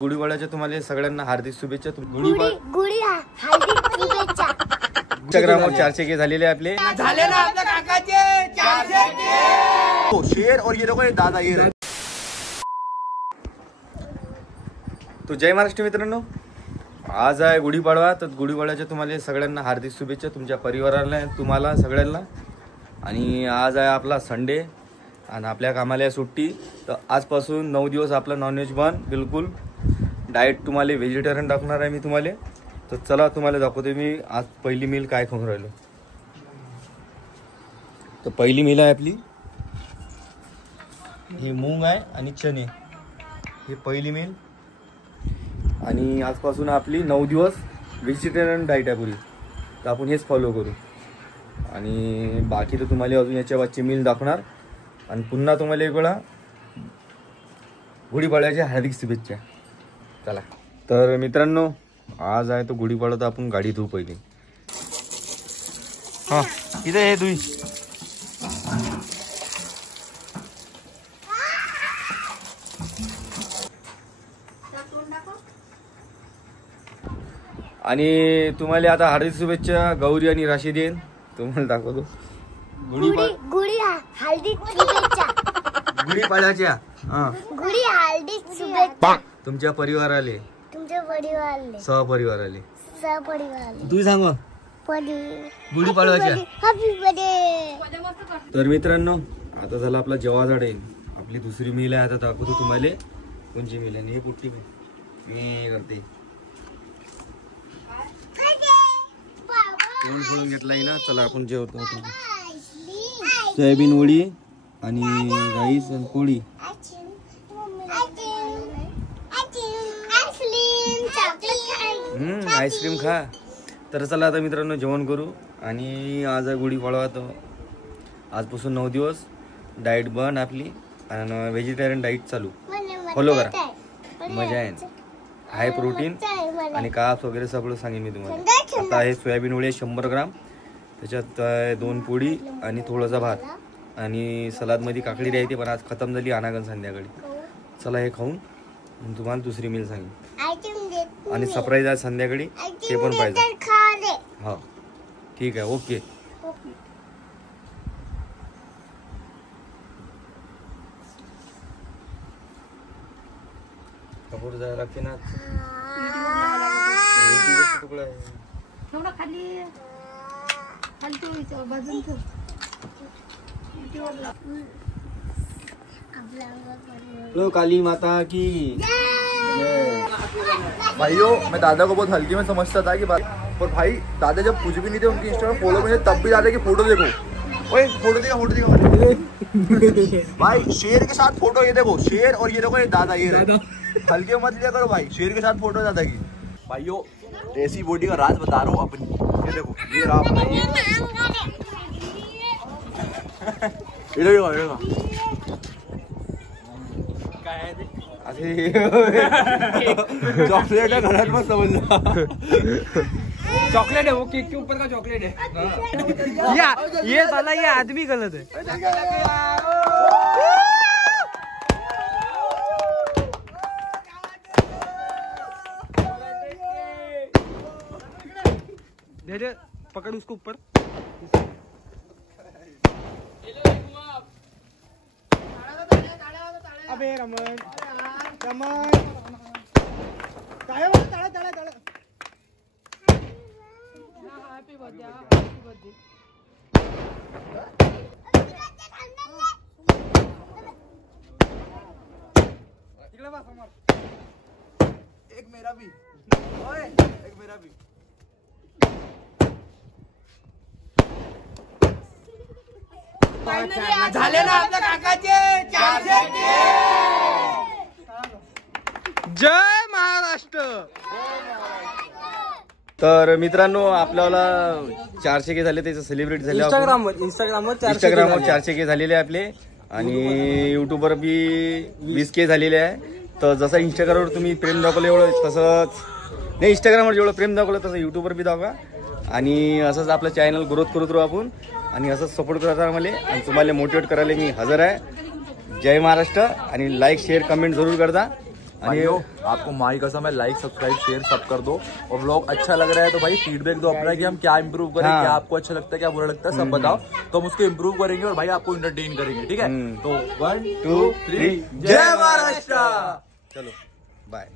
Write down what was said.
गुढीपाडव्याच्या तुम्हाला सगळ्यांना हार्दिक शुभेच्छा। इंस्टाग्रामवर 400K झालेले आपले झाले ना आपल्या काकाचे 400K शेर और ये देखो ये दादा ये रहे। तो जय महाराष्ट्र मित्रांनो, आज आहे गुढीपाडवा। तर गुढीपाडव्याच्या तुम्हाला सगळ्यांना हार्दिक शुभेच्छा, तुमच्या परिवाराला, तुम्हाला सगळ्यांना। आणि आज आहे आपला संडे आणि आपल्या कामाला आहे सुट्टी। तर आजपासून 9 दिवस आपला नॉनव्हेज बंद, बिलकुल डाएट तुम्हाला व्हेजिटेरियन दाखवणार आहे मी तुम्हाला। तर चला तुम्हाला दाखवतो मी आज पहिली मील काय खाऊन राहिलो। तर पहिली मील आहे आपली, हे मूग आहे आणि चणे, हे पहिली मील। आणि आजपासून आपली 9 दिवस व्हेजिटेरियन डाएट आहे पुरी, तर आपण हेच फॉलो करू। आणि बाकी तर तुम्हाला अजून याच्या बादची मील दाखवणार। आणि पुन्हा तुम्हाला एक वेळा गुढीपाडव्याच्या हार्दिक शुभेच्छा। चला तर मित्रांनो, आज आहे तो गुढीपाडवा, तर आपण गाडी धुवू पहिली। हां इथे हे धुई। आणि तुम्हाला आता हार्दिक शुभेच्छा गौरी आणि राशी देईन, तुम्हाला दाखवतो गुढीपाडव्याच्या। हां गुढी हार्दिक शुभेच्छा तुमच्या परिवाराले, तुमच्या परिवाराले, सहपरिवाराले, सहपरिवाराले। तुम्ही सांगा गुढीपाडव्याच्या हॅपी बर्थडे। तर मित्रांनो, आता झाला आपला जेवायचा टाइम। आपली दुसरी मील आहे, आता दाखवतो तुम्हाला कोणची मील आहे। हे पुट्टी मी करते फोडून घेतलाय ना। चला आपण जेवतो। सोयाबीन वडी आणि राईस आणि पोळी। आईस्क्रीम खा। तर चला आता मित्रांनो जेवण करू। आणि आज गुढीपाडवा, तर आजपासून 9 दिवस डाएट बंद आपली आणि व्हेजिटेरियन डाएट चालू, फॉलो करा, मजा आहे। हाय प्रोटीन आणि कार्ब्स वगैरे सगळं सांगेन मी तुम्हाला। आता हे सोयाबीन वडी 100 ग्राम, त्याच्यात 2 पोळी आणि थोडासा भात आणि सलादमध्ये काकडी राहते, पण आज खतम झाली, आणागण संध्याकाळी। चला हे खाऊन तुम्हाला दुसरी मील सांगेन। आणि सरप्राईज आहे संध्याकाळी, ते पण पाहिजे। हा ठीक आहे, ओके। कपूर जायला लागते ना, तुकडा आहे थोडं खाली खाली तो बाजून ठेव। लो काली माता की भाइयों, मैं दादा को बहुत हल्के में समझता था कि पर भाई दादा जब कुछ भी नहीं थे उनकी इंस्टा में फॉलो में, तब भी दादा की फोटो देखो। ओए फोटो देखा भाई, शेर के साथ फोटो, ये देखो शेर और ये देखो ये दादा, ये रहे। हल्के मत लिया करो भाई, शेर के साथ फोटो दादा की। भाइयों देसी बॉडी का राज बता रहा हूँ अपनी, ये देखो ये रहा अपना, चॉकलेट है घरात मत समझना। चॉकलेट है वो, केक के ऊपर का चॉकलेट है। ये साला ये आदमी गलत है। दे दे, पकड़ उसको ऊपर। अबे रमन रमन ताळ्या ताळ्या ताळ्या ताळ्या। Happy birthday, happy birthday. इकडे बस समोर, एक मेरा भी, ओए एक मेरा भी। झाले ना आपल्या काकाचे 400K। जय महाराष्ट्र। तर मित्रांनो, आपल्याला 400K झाले, त्याचं सेलिब्रेट झाले। इंस्टाग्रामवर 400K झालेले आपले। आणि युट्यूबवर बी 20K झालेले आहे। तर जसं इंस्टाग्रामवर तुम्ही प्रेम दाखवलं एवढं, तसंच नाही इंस्टाग्रामवर जेवढं प्रेम दाखवलं तसं युट्यूबवर बी दाखवा। आणि असंच आपलं चॅनल ग्रोथ करत राहू आपण, आणि असंच सपोर्ट करत राहा मला। आणि तुम्हाला मोटिवेट करायला मी हजर आहे। जय महाराष्ट्र। आणि लाईक शेअर कमेंट जरूर करता। भाइयों आपको माई कसम है, लाइक सब्सक्राइब शेयर सब कर दो, और व्लॉग अच्छा लग रहा है तो भाई फीडबैक दो अपना कि हम क्या इंप्रूव करें, हाँ। क्या आपको अच्छा लगता है, क्या बुरा लगता है, सब बताओ, तो हम उसको इंप्रूव करेंगे और भाई आपको एंटरटेन करेंगे, ठीक है। तो 1 2 3 जय महाराष्ट्र। चलो बाय।